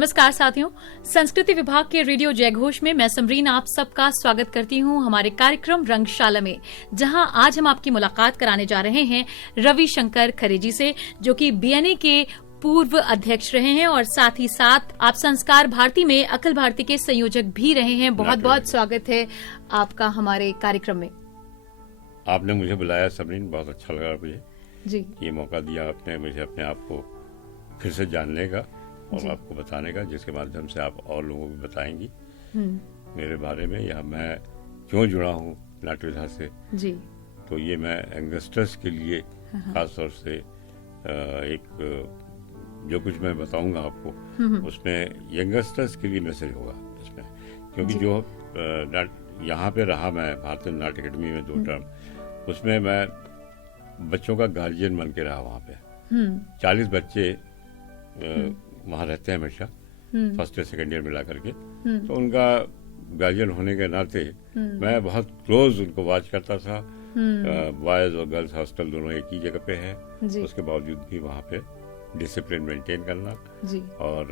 नमस्कार साथियों, संस्कृति विभाग के रेडियो जयघोष में मैं समरीन आप सबका स्वागत करती हूं हमारे कार्यक्रम रंगशाला में, जहां आज हम आपकी मुलाकात कराने जा रहे हैं रविशंकर खरे जी से, जो कि बीएनए के पूर्व अध्यक्ष रहे हैं और साथ ही साथ आप संस्कार भारती में अखिल भारती के संयोजक भी रहे हैं। बहुत बहुत स्वागत है आपका हमारे कार्यक्रम में। आपने मुझे बुलाया समरीन, बहुत अच्छा लगा मुझे जी। ये मौका दिया आपने मुझे अपने आप को फिर से जानने का और आपको बताने का, जिसके माध्यम से आप और लोगों को बताएंगी मेरे बारे में या मैं क्यों जुड़ा हूँ नाट्य विधा से जी। तो ये मैं यंगस्टर्स के लिए खास तौर से एक जो कुछ मैं बताऊंगा आपको उसमें यंगस्टर्स के लिए मैसेज होगा इसमें, क्योंकि जो यहाँ पे रहा मैं भारतीय नाट्य अकेडमी में 2 टर्म, उसमें मैं बच्चों का गार्जियन बन के रहा वहाँ पे। 40 बच्चे वहाँ रहते हैं हमेशा, फर्स्ट या सेकेंड ईयर मिला करके, तो उनका गार्जियन होने के नाते मैं बहुत क्लोज उनको वॉच करता था। बॉयज और गर्ल्स हॉस्टल दोनों एक ही जगह पे है, उसके बावजूद भी वहाँ पे डिसिप्लिन मेंटेन करना और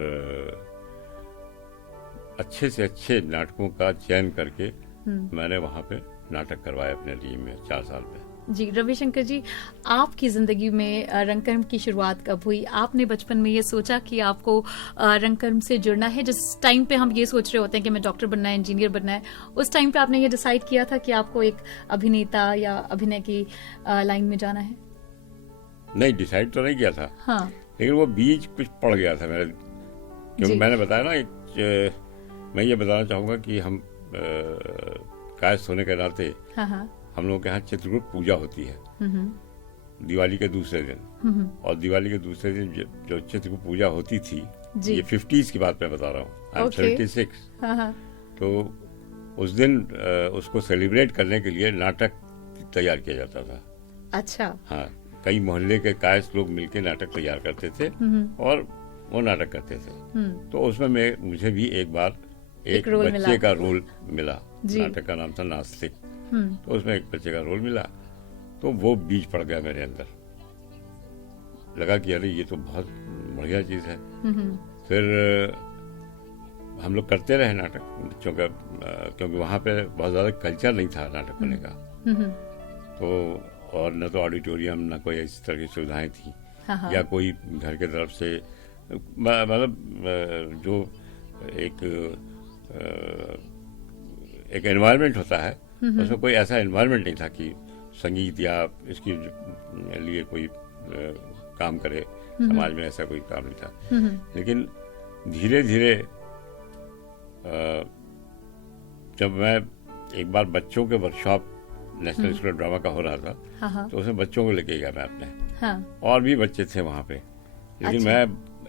अच्छे से अच्छे नाटकों का चयन करके मैंने वहाँ पे नाटक करवाए अपने टीम में 4 साल में। जी रविशंकर जी, आपकी जिंदगी में रंगकर्म की शुरुआत कब हुई? आपने बचपन में ये सोचा कि आपको रंगकर्म से जुड़ना है? जिस टाइम पे हम ये सोच रहे होते हैं कि मैं डॉक्टर बनना है, इंजीनियर बनना है, उस टाइम पे आपने ये डिसाइड किया था कि आपको एक अभिनेता या अभिनय की लाइन में जाना है? नहीं, डिसाइड तो नहीं किया था। हाँ। लेकिन वो बीज कुछ पड़ गया था मेरे, क्योंकि मैंने बताया ना, मैं ये बताना चाहूंगा कि हम कायस्थ होने के नाते हम लोगों के यहाँ चित्रकूट पूजा होती है दिवाली के दूसरे दिन, और दिवाली के दूसरे दिन जो चित्रकूट पूजा होती थी, ये 50s की बात मैं बता रहा हूँ, आई एम 76, तो उस दिन उसको सेलिब्रेट करने के लिए नाटक तैयार किया जाता था। अच्छा। हाँ, कई मोहल्ले के कायस्थ लोग मिलकर नाटक तैयार करते थे और वो नाटक करते थे। तो उसमें मुझे भी एक बार एक बच्चे का रोल मिला। नाटक का नाम था नास्तिक, तो उसमें एक बच्चे का रोल मिला, तो वो बीज पड़ गया मेरे अंदर। लगा कि अरे ये तो बहुत बढ़िया चीज है। फिर हम लोग करते रहे नाटक बच्चों का, क्योंकि वहाँ पे बहुत ज्यादा कल्चर नहीं था नाटक होने का, तो और न तो ऑडिटोरियम न कोई इस तरह की सुविधाएं थी या कोई घर के तरफ से, मतलब जो एक एनवायरनमेंट होता है उसमें कोई ऐसा एनवायरनमेंट नहीं था कि संगीत या इसके लिए कोई काम करे। समाज में ऐसा कोई काम नहीं था। लेकिन धीरे धीरे जब मैं एक बार बच्चों के workshop national school of drama का हो रहा था, तो उसमें बच्चों को लेके गया मैं अपने, और भी बच्चे थे वहाँ पे। लेकिन मैं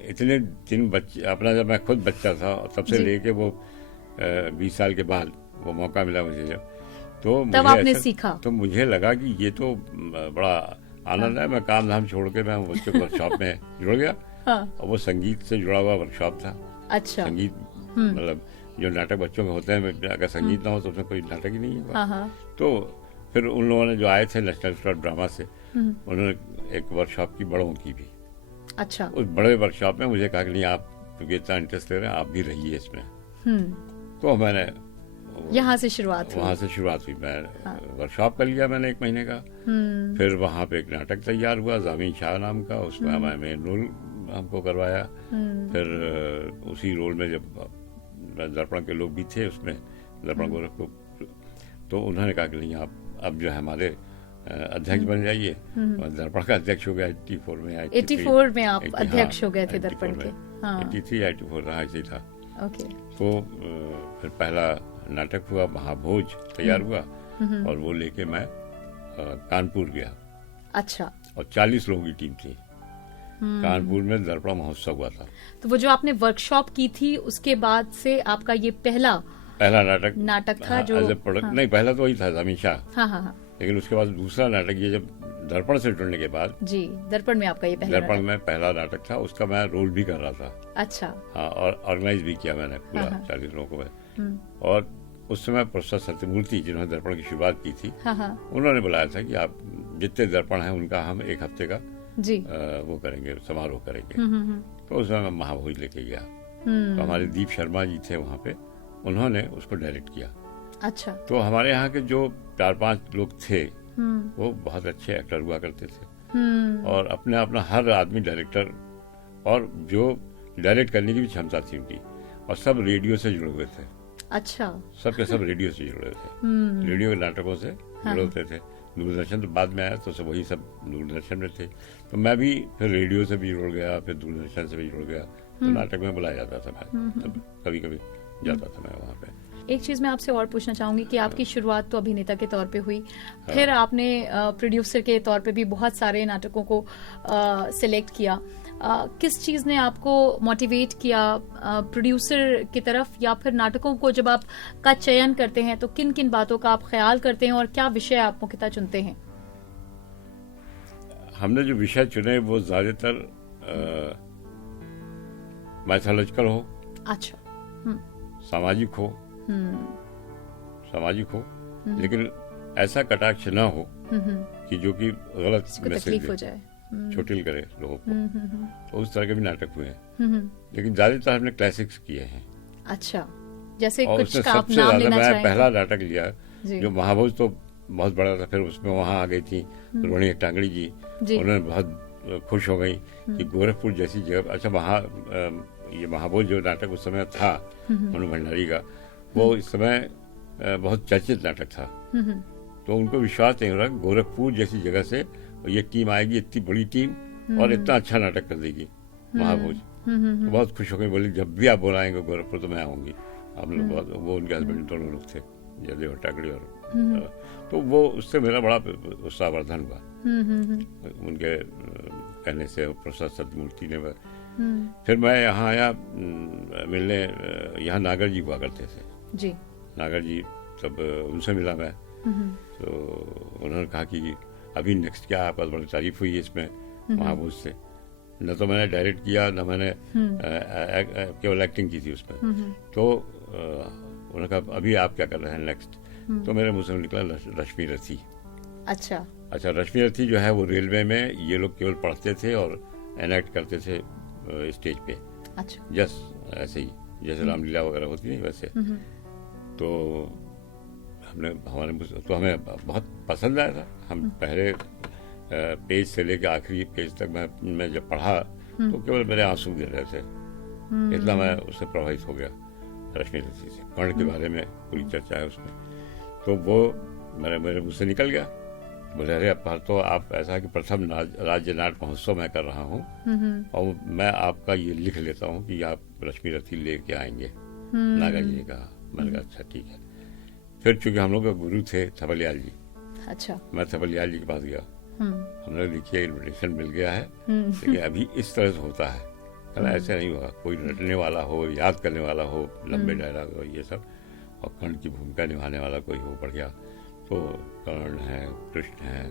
इतने दिन बच्चे अपना, जब मैं खुद बच्चा था तब से लेके वो 20 साल के बाद वो मौका मिला मुझे जब, तो तब आपने सीखा। तो मुझे लगा कि ये तो बड़ा आनंद है। मैं काम धाम छोड़ के मैं बच्चों के वर्कशॉप में जुड़ गया। और वो संगीत से जुड़ा हुआ वर्कशॉप था। अच्छा। संगीत मतलब जो नाटक बच्चों में होते हैं, अगर संगीत ना हो तो उसमें कोई नाटक ही नहीं होगा। तो फिर उन लोगों ने जो आए थे नेशनल स्कूल ऑफ ड्रामा से, उन्होंने एक वर्कशॉप की बड़ों की भी। अच्छा। उस बड़े वर्कशॉप में मुझे कहा कि नहीं, आप क्योंकि इतना इंटरेस्ट ले रहे हैं आप भी रहिए इसमें। तो मैंने यहाँ से शुरुआत हुई। वहाँ से शुरुआत हुई। मैं वर्कशॉप कर लिया मैंने 1 महीने का। फिर वहाँ पे एक नाटक तैयार हुआ ज़मीन शाह नाम का, उसमें मैं मेन रोल हमको करवाया। फिर उसी रोल में जब दर्पण के लोग भी थे उसमें, दर्पण को, तो उन्होंने कहा कि नहीं, आप अब जो है हमारे अध्यक्ष बन जाइए। दर्पण का अध्यक्ष हो गया 84 में। 84 में आप अध्यक्ष हो गए थे दर्पण के? 83 84 रहा ऐसे था। तो फिर पहला नाटक हुआ, महाभोज तैयार हुआ, और वो लेके मैं कानपुर गया। अच्छा। और 40 लोगों की टीम थी। कानपुर में दर्पण महोत्सव हुआ था। तो वो जो आपने वर्कशॉप की थी उसके बाद से आपका ये पहला नाटक था? जो नहीं, पहला तो वही था ज़मीन शाह। लेकिन उसके बाद दूसरा नाटक, ये जब दर्पण से जुड़ने के बाद, जी, दर्पण में आपका ये पहला दर्पण में पहला नाटक था, उसका मैं रोल भी कर रहा था। अच्छा। हाँ, और ऑर्गेनाइज भी किया मैंने पूरा 40 लोगों को मैं। और उस समय प्रोफेसर सत्यमूर्ति, जिन्होंने दर्पण की शुरुआत की थी, उन्होंने बुलाया था कि आप जितने दर्पण हैं उनका हम 1 हफ्ते का वो करेंगे, समारोह करेंगे। तो उसमें मैं महाभोज लेके गया। तो हमारे दीप शर्मा जी थे वहाँ पे, उन्होंने उसको डायरेक्ट किया। अच्छा। तो हमारे यहाँ के जो 4-5 लोग थे वो बहुत अच्छे एक्टर हुआ करते थे, और अपने अपना हर आदमी डायरेक्टर, और जो डायरेक्ट करने की भी क्षमता थी उनकी, और सब रेडियो से जुड़े हुए थे। अच्छा। सब के सब रेडियो से जुड़े थे, रेडियो के नाटकों से जुड़े होते थे। दूरदर्शन तो बाद में आया, तो सब वही सब दूरदर्शन में थे। तो मैं भी फिर रेडियो से भी जुड़ गया, फिर दूरदर्शन से भी जुड़ गया। तो नाटक में बुलाया जाता था, मैं कभी कभी जाता था मैं वहाँ पे। एक चीज मैं आपसे और पूछना चाहूंगी कि आपकी शुरुआत तो अभिनेता के तौर पे हुई, फिर आपने प्रोड्यूसर के तौर पे भी बहुत सारे नाटकों को सिलेक्ट किया। किस चीज ने आपको मोटिवेट किया प्रोड्यूसर की तरफ, या फिर नाटकों को जब आप का चयन करते हैं तो किन किन बातों का आप ख्याल करते हैं और क्या विषय आप मुख्यतः चुनते हैं? हमने जो विषय चुने वो ज्यादातर मैथोलॉजिकल हो, अच्छा। सामाजिक हो, लेकिन ऐसा कटाक्ष ना हो कि जो कि गलत मैसेज तकलीफ हो जाए, चोटिल करे लोगों को। तो उस तरह के भी नाटक हुए हैं, लेकिन ज्यादातर हमने क्लासिक्स किए हैं। अच्छा, जैसे और कुछ उसमें का आप सबसे नाम ज्यादा लेना मैं चाहेंगे? पहला नाटक लिया जी। जो महाभोज, तो बहुत बड़ा था। फिर उसमें वहाँ आ गई थी रोहिणी टांगड़ी जी, उन्होंने बहुत खुश हो गई कि गोरखपुर जैसी जगह। अच्छा, वहाँ ये महाभोज जो नाटक उस समय था मनु भंडारी का, वो इस समय बहुत चर्चित नाटक था। तो उनको विश्वास नहीं हो रहा गोरखपुर जैसी जगह से ये टीम आएगी, इतनी बड़ी टीम, और इतना अच्छा नाटक कर देगी महाभोज। तो बहुत खुश हो गई, बोली जब भी आप बुलाएंगे गोरखपुर तो मैं आऊंगी। हम लोग बहुत, वो उनके हस्बैंड दोनों लोग थे, जयदेव टाकड़ी और तो वो उससे मेरा बड़ा उत्साहवर्धन हुआ उनके कहने से। प्रोफेसर सत्यमूर्ति ने फिर मैं यहाँ आया मिलने, यहाँ नागर जी हुआ करते थे जी। नागर जी, तब उनसे मिला मैं। तो उन्होंने कहा कि अभी नेक्स्ट क्या आपका बड़ी तारीफ हुई है इसमें महाभोज से। न तो मैंने डायरेक्ट किया, न मैंने केवल एक्टिंग की थी उसमें। तो उन्होंने कहा अभी आप क्या कर रहे हैं नेक्स्ट? तो मेरे मुंह से निकला रश्मि रथी। अच्छा। रश्मि रथी जो है वो रेलवे में ये लोग केवल पढ़ते थे और एनेक्ट करते थे स्टेज पे। अच्छा। जस्ट ऐसे ही जैसे रामलीला वगैरह होती है वैसे। तो हमें बहुत पसंद आया था। हम पहले पेज से लेकर आखिरी पेज तक मैं जब पढ़ा तो केवल मेरे आंसू गिर रहे थे, इतना मैं उससे प्रभावित हो गया रश्मि रथी से। कर्ण के बारे में पूरी चर्चा है उसमें। तो वो मेरे मुँह से निकल गया। बोले अरे अब तो आप ऐसा कि प्रथम राज्य नाट्य महोत्सव मैं कर रहा हूँ और मैं आपका ये लिख लेता हूँ कि आप रश्मि रथी लेके आएंगे। नागा जी ने कहा। मैंने कहा अच्छा ठीक है। फिर चूंकि हम लोग का गुरु थे थपलियाल जी, अच्छा, मैं थपलियाल जी के पास गया। हमने देखिए इन्विटेशन मिल गया है, लेकिन अभी इस तरह से होता है, कहना ऐसे नहीं होगा। कोई रटने वाला हो, याद करने वाला हो, लंबे डायलॉग हो, ये सब, और कर्ण की भूमिका निभाने वाला कोई हो बढ़िया। तो कर्ण है, कृष्ण है।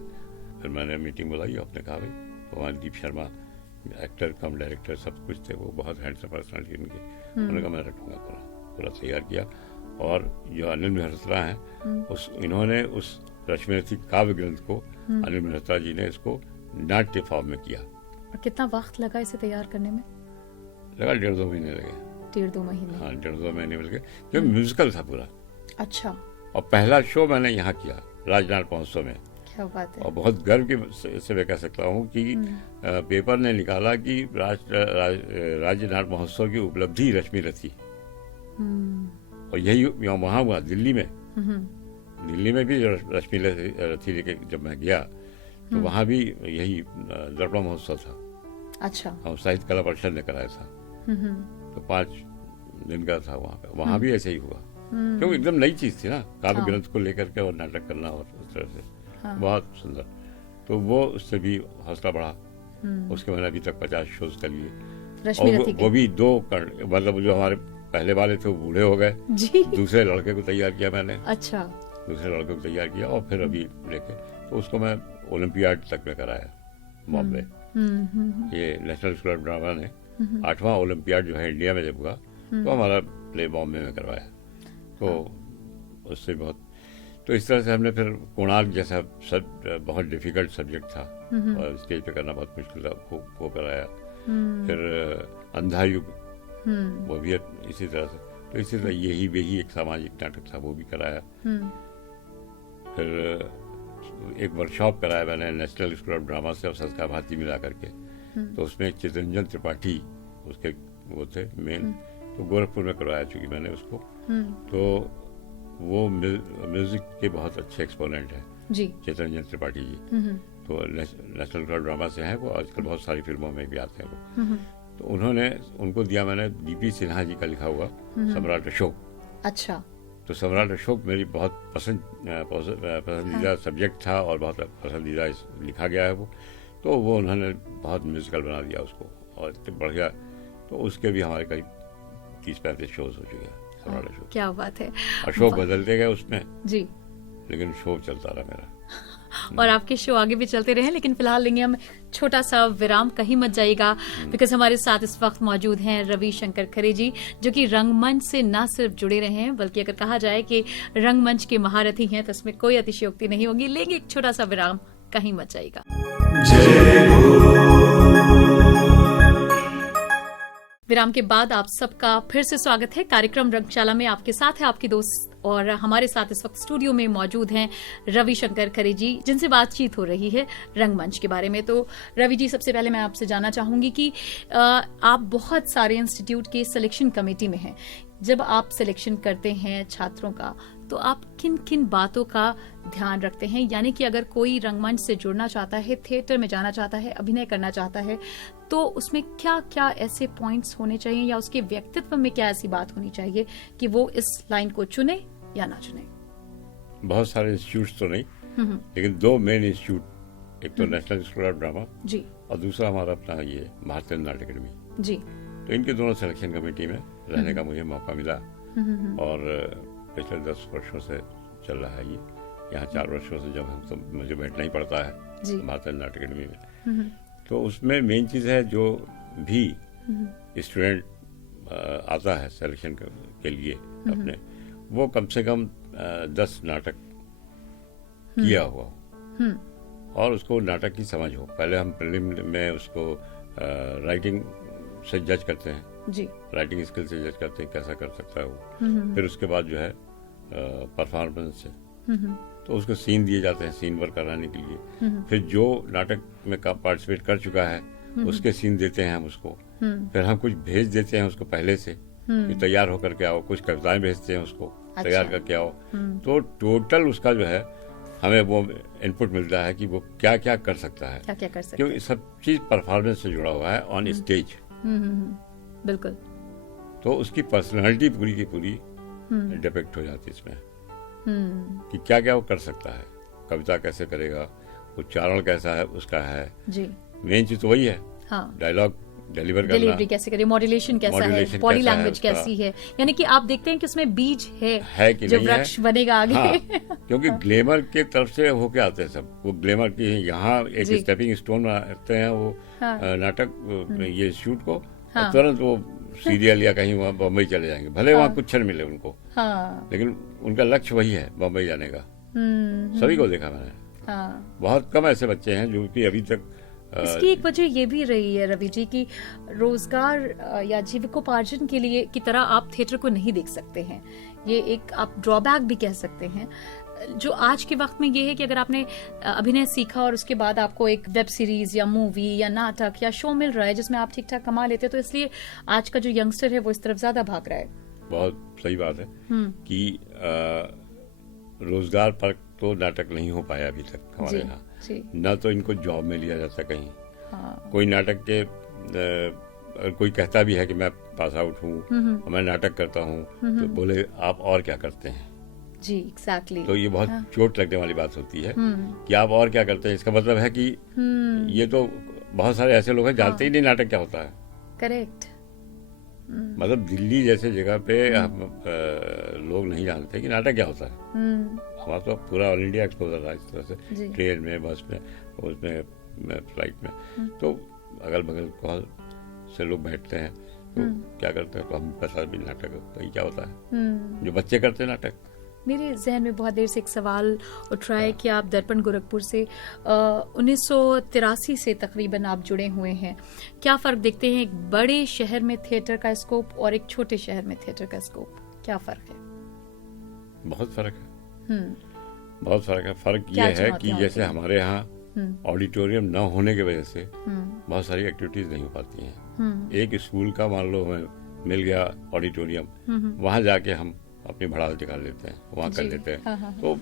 फिर मैंने मीटिंग बुलाई, आपने कहा भाई भगवान दीप शर्मा एक्टर कम डायरेक्टर सब कुछ थे, वो बहुत हैंडसम पर्सनालिटी उनकी। उन्होंने कहा मैं रखूँगा पूरा तैयार किया। और जो अनिल मेहरोत्रा हैं इन्होंने उस रश्मि रथी काव्य ग्रंथ को अनिल मेहरोत्रा जी ने इसको नाट्य फॉर्म में किया। और कितना वक्त लगा इसे तैयार करने में? लगा 1.5-2 महीने लगे। 1.5-2 महीने? हाँ, 1.5-2 महीने मिल गए, क्योंकि म्यूजिकल था पूरा। अच्छा। और पहला शो मैंने यहाँ किया राजनाट महोत्सव में। क्या बात है। और बहुत गर्व के से मैं कह सकता हूँ कि पेपर ने निकाला कि राज्य नाट्य महोत्सव की उपलब्धि रश्मि रथी। और यही वहाँ हुआ दिल्ली में। दिल्ली में भी रश्मि रथी लेके जब मैं गया तो वहाँ भी यही दर्पण महोत्सव था। अच्छा। और साहित्य कला परिषद ने कराया था। तो 5 दिन का था वहाँ पे। वहाँ भी ऐसे ही हुआ, क्योंकि एकदम नई चीज थी ना, काव्य ग्रंथ को लेकर के और नाटक करना और उस तरह से। बहुत सुंदर। तो वो उससे भी हौसला बढ़ा। उसके मैंने अभी तक 50 शोज कर लिए। और वो भी 2 मतलब जो हमारे पहले वाले थे वो बूढ़े हो गए। दूसरे लड़के को तैयार किया मैंने। अच्छा। दूसरे लड़के को तैयार किया और फिर अभी लेके तो उसको मैं ओलंपियाड तक में कराया बॉम्बे। ये नेशनल स्कूल ऑफ ड्रामा ने 8वां ओलंपियाड जो है इंडिया में जब हुआ तो हमारा प्ले बॉम्बे में करवाया। तो उससे बहुत, तो इस तरह से हमने फिर कोणार्क जैसा बहुत डिफिकल्ट सब्जेक्ट था और स्टेज पे करना बहुत मुश्किल था, वो कराया। फिर अंधा युग वो भी इसी तरह से। तो इसी तरह यही वही एक सामाजिक नाटक था, वो भी कराया। फिर एक वर्कशॉप कराया मैंने नेशनल स्कूल ऑफ ड्रामा से और संस्कार भारती मिला करके। तो उसमें चितरंजन त्रिपाठी उसके वो थे मेन, तो गोरखपुर में करवाया चूंकि मैंने उसको। तो वो म्यूजिक के बहुत अच्छे एक्सपोनेंट हैं जी, चितरंजन त्रिपाठी जी। तो नेशनल स्कूल ऑफ ड्रामा से हैं वो, आजकल बहुत सारी फिल्मों में भी आते हैं वो। तो उनको दिया मैंने बीपी सिन्हा जी का लिखा हुआ सम्राट अशोक। अच्छा। तो सम्राट अशोक मेरी बहुत पसंदीदा सब्जेक्ट था और बहुत पसंदीदा लिखा गया है वो। तो वो उन्होंने बहुत म्यूजिकल बना दिया उसको और बढ़ गया। तो उसके भी हमारे करीब 30-35 शोज हो चुके हैं सम्राट अशोक। क्या बात है। अशोक बदलते गए उसमें जी, लेकिन शो चलता रहा मेरा। और आपके शो आगे भी चलते रहे। लेकिन फिलहाल लेंगे हम छोटा सा विराम, कहीं मत जाइएगा, बिकॉज हमारे साथ इस वक्त मौजूद हैं रवि शंकर खरे जी, जो कि रंगमंच से न सिर्फ जुड़े रहे हैं बल्कि अगर कहा जाए कि रंगमंच के महारथी हैं तो इसमें कोई अतिशयोक्ति नहीं होगी। लेंगे एक छोटा सा विराम, कहीं मत जाइएगा। विराम के बाद आप सबका फिर से स्वागत है कार्यक्रम रंगशाला में। आपके साथ है आपकी दोस्त, और हमारे साथ इस वक्त स्टूडियो में मौजूद हैं रवि शंकर खरे जी, जिनसे बातचीत हो रही है रंगमंच के बारे में। तो रवि जी, सबसे पहले मैं आपसे जानना चाहूंगी कि आप बहुत सारे इंस्टीट्यूट के सिलेक्शन कमेटी में हैं। जब आप सिलेक्शन करते हैं छात्रों का, तो आप किन किन बातों का ध्यान रखते हैं? यानी कि अगर कोई रंगमंच से जुड़ना चाहता है, थिएटर में जाना चाहता है, अभिनय करना चाहता है, तो उसमें क्या क्या ऐसे पॉइंट्स होने चाहिए या उसके व्यक्तित्व में क्या ऐसी बात होनी चाहिए कि वो इस लाइन को चुने या ना चुने? बहुत सारे इंस्टीट्यूट तो नहीं, लेकिन 2 मेन इंस्टीट्यूट, एक तो नेशनल स्कूल ऑफ ड्रामा जी, और दूसरा हमारा अपना ये भारतीय नाट्य अकेडमी जी। तो इनके दोनों सिलेक्शन कमेटी में रहने का मुझे मौका मिला। और पिछले 10 वर्षों से चल रहा है ये। यहाँ 4 वर्षों से जब हम तो मुझे बैठना ही पड़ता है भारतीय नाट्य अकेडमी में। तो उसमें मेन चीज़ है, जो भी स्टूडेंट आता है सिलेक्शन के लिए अपने, वो कम से कम 10 नाटक किया हुआ हो और उसको नाटक की समझ हो। पहले हम प्रीलिम में उसको राइटिंग से जज करते हैं जी, राइटिंग स्किल से जज करते हैं कैसा कर सकता है वो। फिर उसके बाद जो है परफॉर्मेंस से तो उसको सीन दिए जाते हैं, सीन वर्क कराने के लिए। फिर जो नाटक में पार्टिसिपेट कर चुका है उसके सीन देते हैं हम उसको। फिर हम कुछ भेज देते हैं उसको पहले से कि तैयार होकर के आओ, कुछ कविताएं भेजते हैं उसको तैयार करके आओ। तो टोटल उसका जो है हमें वो इनपुट मिलता है कि वो क्या क्या कर सकता है, क्या क्या कर सकते क्योंकि सब चीज परफॉर्मेंस से जुड़ा हुआ है ऑन स्टेज। बिल्कुल। तो उसकी पर्सनालिटी पूरी की पूरी डिपेक्ट हो जाती है इसमें कि क्या क्या वो कर सकता है, कविता कैसे करेगा, उच्चारण कैसा है उसका है जी। मेन चीज तो वही है। हाँ, डायलॉग डिलीवर डिलीवरी कैसे करिए, मॉड्यूलेशन कैसा है, बॉडी लैंग्वेज कैसी है, यानी कि आप देखते हैं कि उसमें बीज है कि जो वृक्ष बनेगा आगे। हाँ, क्योंकि ग्लैमर के तरफ से होके आते हैं सब, वो ग्लैमर की यहाँ एक स्टेपिंग स्टोन बनाते हैं वो नाटक ये शूट को, तुरंत वो सीरियल या कहीं वहाँ बम्बई चले जाएंगे, भले वहाँ कुछ न मिले उनको, लेकिन उनका लक्ष्य वही है बम्बई जाने का। सभी को देखा मैंने। बहुत कम ऐसे बच्चे हैं जो कि अभी तक इसकी एक वजह ये भी रही है रवि जी की रोजगार या जीविकोपार्जन के लिए की तरह आप थिएटर को नहीं देख सकते हैं। ये एक आप ड्रॉबैक भी कह सकते हैं जो आज के वक्त में ये है कि अगर आपने अभिनय सीखा और उसके बाद आपको एक वेब सीरीज या मूवी या नाटक या शो मिल रहा है जिसमें आप ठीक ठाक कमा लेते हैं, तो इसलिए आज का जो यंगस्टर है वो इस तरफ ज्यादा भाग रहा है। बहुत सही बात है कि रोजगार पर तो नाटक नहीं हो पाया अभी तक हमारे यहाँ। न तो इनको जॉब में लिया जाता कहीं। कोई नाटक के अगर कोई कहता भी है कि मैं पास आउट हूँ और मैं नाटक करता हूँ, तो बोले आप और क्या करते हैं जी। एग्जैक्टली। तो ये बहुत चोट लगने वाली बात होती है कि आप और क्या करते हैं। इसका मतलब है कि ये तो बहुत सारे ऐसे लोग हैं जानते ही नहीं नाटक क्या होता है। करेक्ट। मतलब दिल्ली जैसे जगह पे हम लोग नहीं जानते कि नाटक क्या होता है। हमारा तो पूरा ऑल इंडिया एक्सपोजर था इस तरह से, ट्रेन में, बस में, उसमें फ्लाइट में। तो अगल बगल बहुत से लोग बैठते हैं तो क्या करते हैं, तो हम बता भी नाटक क्या होता है। जो बच्चे करते हैं नाटक मेरे जहन में बहुत देर से एक सवाल उठ रहा है कि आप दर्पण गोरखपुर से 1983 से तकरीबन आप जुड़े हुए हैं। क्या फर्क देखते हैं एक बड़े शहर में थिएटर का स्कोप और एक छोटे शहर में थिएटर का स्कोप? क्या फर्क है? बहुत फर्क है, बहुत फर्क है। फर्क ये है कि जैसे हमारे यहाँ ऑडिटोरियम न होने की वजह से बहुत सारी एक्टिविटीज नहीं हो पाती हैं। एक स्कूल का मान लो हमें मिल गया ऑडिटोरियम, वहाँ जाके हम अपनी भड़ास निकाल लेते हैं, वहाँ कर लेते हैं। हाँ। तो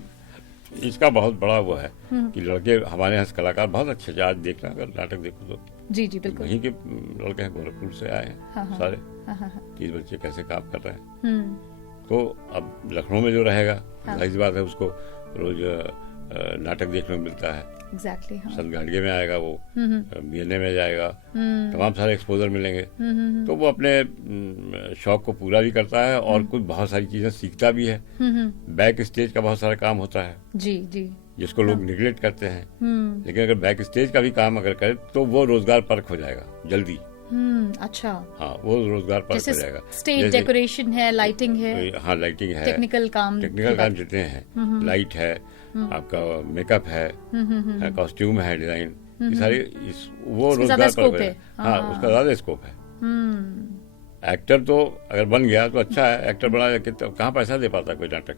इसका बहुत बड़ा वो है कि लड़के हमारे यहाँ कलाकार बहुत अच्छे। आज देखना, अगर नाटक देखो तो जी बिल्कुल, वहीं के लड़के हैं, गोरखपुर से आए हैं सारे। 30 बच्चे कैसे काम कर रहे हैं। तो अब लखनऊ में जो रहेगा, जाहिर सी बात है, उसको रोज नाटक देखने को मिलता है। एग्जैक्टली, संत गाड़िये में आएगा, वो बीएनए में जाएगा, तमाम सारे एक्सपोजर मिलेंगे। तो वो अपने शौक को पूरा भी करता है और कुछ बहुत सारी चीजें सीखता भी है। बैक स्टेज का बहुत सारा काम होता है जी, जिसको लोग निगलेक्ट करते हैं। लेकिन अगर बैक स्टेज का भी काम अगर करे तो वो रोजगार परख हो जाएगा जल्दी। अच्छा, हाँ, वो रोजगार परख हो जाएगा। स्टेज डेकोरेशन है, लाइटिंग है, हाँ, लाइटिंग है, टेक्निकल काम जितने हैं, लाइट है, आपका मेकअप है, कॉस्ट्यूम है, डिजाइन, ये सारी वो रोजगार पर है। हाँ, उसका ज्यादा स्कोप है। एक्टर तो अगर बन गया तो अच्छा है, एक्टर बना के तो कहाँ पैसा दे पाता कोई नाटक।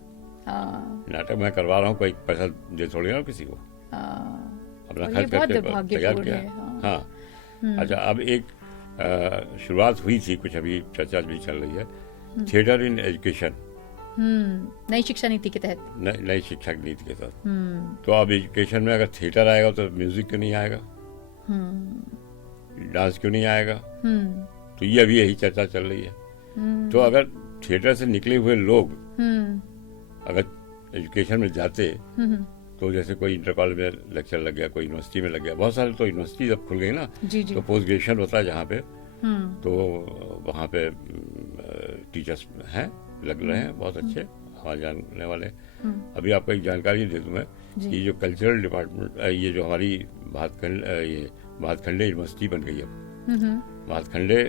नाटक मैं करवा रहा हूँ, कोई पैसा दे थोड़ी ना किसी को, अपना खर्च करके तैयार किया। हाँ, अच्छा, अब एक शुरुआत हुई थी, कुछ अभी चर्चा भी चल रही है, थिएटर इन एजुकेशन, नई शिक्षा नीति के तहत, नई शिक्षा नीति के तहत। तो अब एजुकेशन में अगर थिएटर आएगा तो म्यूजिक क्यों नहीं आएगा, डांस क्यों नहीं आएगा? तो ये अभी यही चर्चा चल रही है। तो अगर थिएटर से निकले हुए लोग अगर एजुकेशन में जाते, तो जैसे कोई इंटर कॉलेज में लेक्चर लग गया, कोई यूनिवर्सिटी में लग गया, बहुत सारे तो यूनिवर्सिटी अब खुल गई ना, तो पोस्ट ग्रेजुएशन होता है जहाँ पे, तो वहाँ पे टीचर्स हैं, लग रहे हैं बहुत अच्छे, हमारे जानने वाले। अभी आपको एक जानकारी दे दूं मैं, ये जो कल्चरल डिपार्टमेंट, ये जो हमारी भातखंडे यूनिवर्सिटी बन गई है, भातखंडे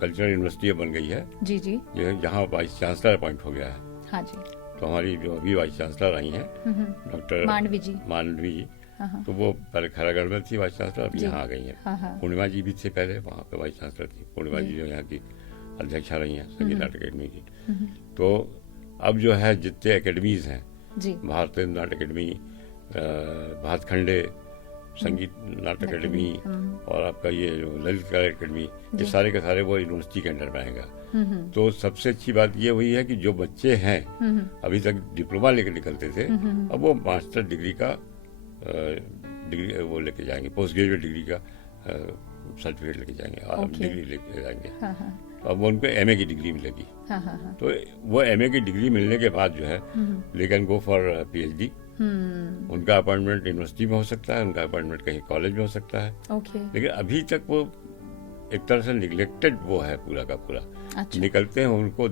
कल्चरल यूनिवर्सिटी बन गई है जी, जहाँ वाइस चांसलर अपॉइंट हो गया है। हाँ जी। तो हमारी जो अभी वाइस चांसलर आई हैं, डॉक्टर मांडवी जी, तो वो पहले खैरागढ़ में थी वाइस चांसलर, अब यहाँ आ गई हैं। पूर्णिमा जी भी थे पहले वहाँ पे वाइस चांसलर थी। पूर्णिमा जी जो यहाँ की अध्यक्षा रही हैं संगीत नाटक अकेडमी की। तो अब जो है जितने एकेडमीज हैं, भारतीय नाट्य अकेडमी, भातखंडे संगीत नाटक अकेडमी, और आपका ये जो ललित कला अकेडमी, ये सारे के सारे वो यूनिवर्सिटी के अंडर में आएगा। तो सबसे अच्छी बात ये हुई है कि जो बच्चे हैं अभी तक डिप्लोमा लेकर निकलते थे, अब वो मास्टर डिग्री का डिग्री वो लेके जाएंगे, पोस्ट ग्रेजुएट डिग्री का सर्टिफिकेट लेके जाएंगे, डिग्री लेके जाएंगे। अब उनको एमए की डिग्री मिलेगी। तो वो एमए की डिग्री मिलने के बाद जो है they can go for PhD. उनका अपॉइंटमेंट यूनिवर्सिटी में हो सकता है, उनका अपॉइंटमेंट कहीं कॉलेज में हो सकता है। लेकिन अभी तक वो एक तरह से निगलेक्टेड वो है पूरा का पूरा। अच्छा। निकलते हैं, उनको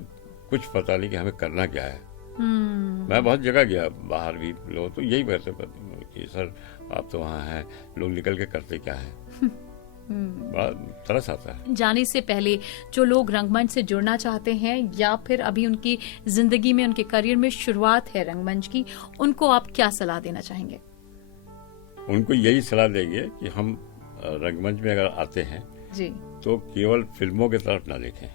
कुछ पता नहीं कि हमें करना क्या है। मैं बहुत जगह गया, बाहर भी लोग तो यही कहते कि सर आप तो वहाँ हैं, लोग निकल के करते क्या है। बड़ा तरस आता है। जाने से पहले जो लोग रंगमंच से जुड़ना चाहते हैं या फिर अभी उनकी जिंदगी में, उनके करियर में शुरुआत है रंगमंच की, उनको आप क्या सलाह देना चाहेंगे? उनको यही सलाह देंगे कि हम रंगमंच में अगर आते हैं जी, तो केवल फिल्मों की तरफ ना देखें।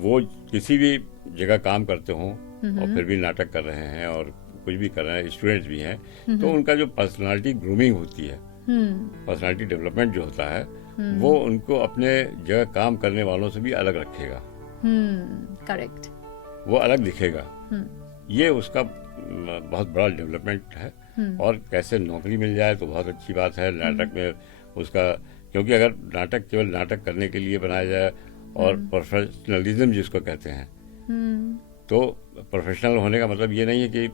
वो किसी भी जगह काम करते हों और फिर भी नाटक कर रहे हैं और कुछ भी कर रहे हैं, स्टूडेंट्स भी हैं, तो उनका जो पर्सनालिटी ग्रूमिंग होती है, पर्सनालिटी डेवलपमेंट जो होता है, वो उनको अपने जगह काम करने वालों से भी अलग रखेगा। करेक्ट। वो अलग दिखेगा। ये उसका बहुत बड़ा डेवलपमेंट है। और कैसे नौकरी मिल जाए तो बहुत अच्छी बात है नाटक में उसका, क्योंकि अगर नाटक केवल नाटक करने के लिए बनाया जाए और प्रोफेशनलिज्म जिसको कहते हैं, तो प्रोफेशनल होने का मतलब ये नहीं है कि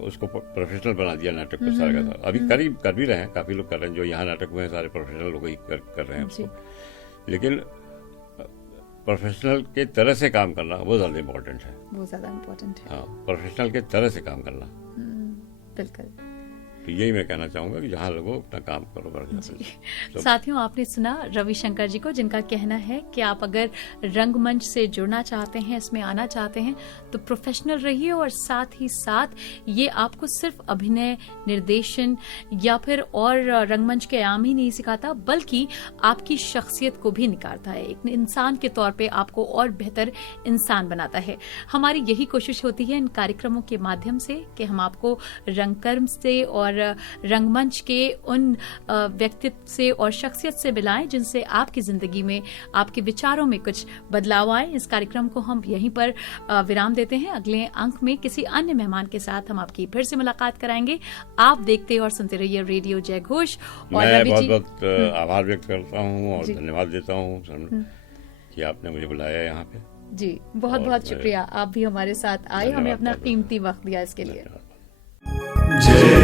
उसको प्रोफेशनल बना दिया नाटक को सारा का सारा। अभी कर भी रहे हैं, काफी लोग कर रहे हैं, जो यहाँ नाटक हुए हैं सारे प्रोफेशनल लोग ही कर रहे हैं उसको। लेकिन प्रोफेशनल के तरह से काम करना वो ज्यादा इम्पोर्टेंट है। वो ज्यादा इम्पोर्टेंट है। हाँ, प्रोफेशनल के तरह से काम करना। बिल्कुल। तो यही मैं कहना चाहूंगा कि जहाँ लगो अपना काम करो, बढ़िया से। साथियों, आपने सुना रविशंकर जी को, जिनका कहना है कि आप अगर रंगमंच से जुड़ना चाहते हैं, इसमें आना चाहते हैं, तो प्रोफेशनल रहिए और साथ ही साथ ये आपको सिर्फ अभिनय, निर्देशन या फिर और रंगमंच के आयाम ही नहीं सिखाता, बल्कि आपकी शख्सियत को भी निखारता है। एक इंसान के तौर पे आपको और बेहतर इंसान बनाता है। हमारी यही कोशिश होती है इन कार्यक्रमों के माध्यम से कि हम आपको रंगकर्म से और रंगमंच के उन व्यक्तित्व से और शख्सियत से मिलाएं जिनसे आपकी जिंदगी में, आपके विचारों में कुछ बदलाव आए। इस कार्यक्रम को हम यहीं पर विराम देते हैं। अगले अंक में किसी अन्य मेहमान के साथ हम आपकी फिर से मुलाकात कराएंगे। आप देखते और सुनते रहिए रेडियो जय घोष। और मैं रवि जी, बहुत आभार व्यक्त करता हूँ और धन्यवाद देता हूँ कि आपने मुझे बुलाया यहाँ पे। जी, बहुत बहुत शुक्रिया। आप भी हमारे साथ आए, हमें अपना कीमती वक्त दिया इसके लिए। जय